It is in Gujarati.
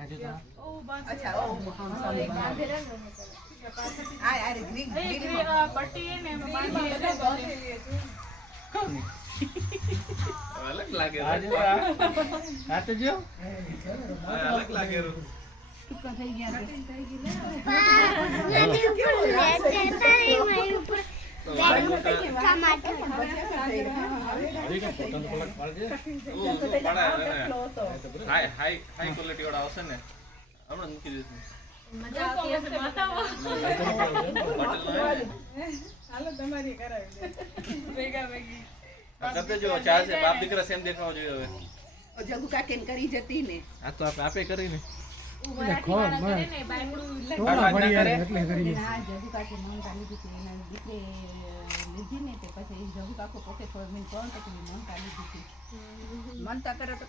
अच्छा ओ आ ग्रीन पट्टी है ने बांधी अलग लागे આજે આ તો જો अलग लागे रो ટુકા થઈ ગયા હરી કે પોતાનો પલક પાડજે हाई हाई हाई क्वालिटी वाला આવશે ને હમણાં મૂકી દઈશું મજા આવતી હશે બતાવો હાલો તમારી કરાવી દે ભેગા ભેગી કરતે જો ચા છે બાપ દીકરા સેમ દેખાવા જોઈએ હવે જગુ કાકેન કરી જતી ને આ તો આપે કરીને ટોળા ભરી યાર એટલે કરી ના જગુ કાકે મમતા લીધી છે એના દીકરે લીધી ને તે પછી જગુ કાકો પોતે થોડી મિનિટ કોણ પછી મમતા લીધી છે મનતા કરે તો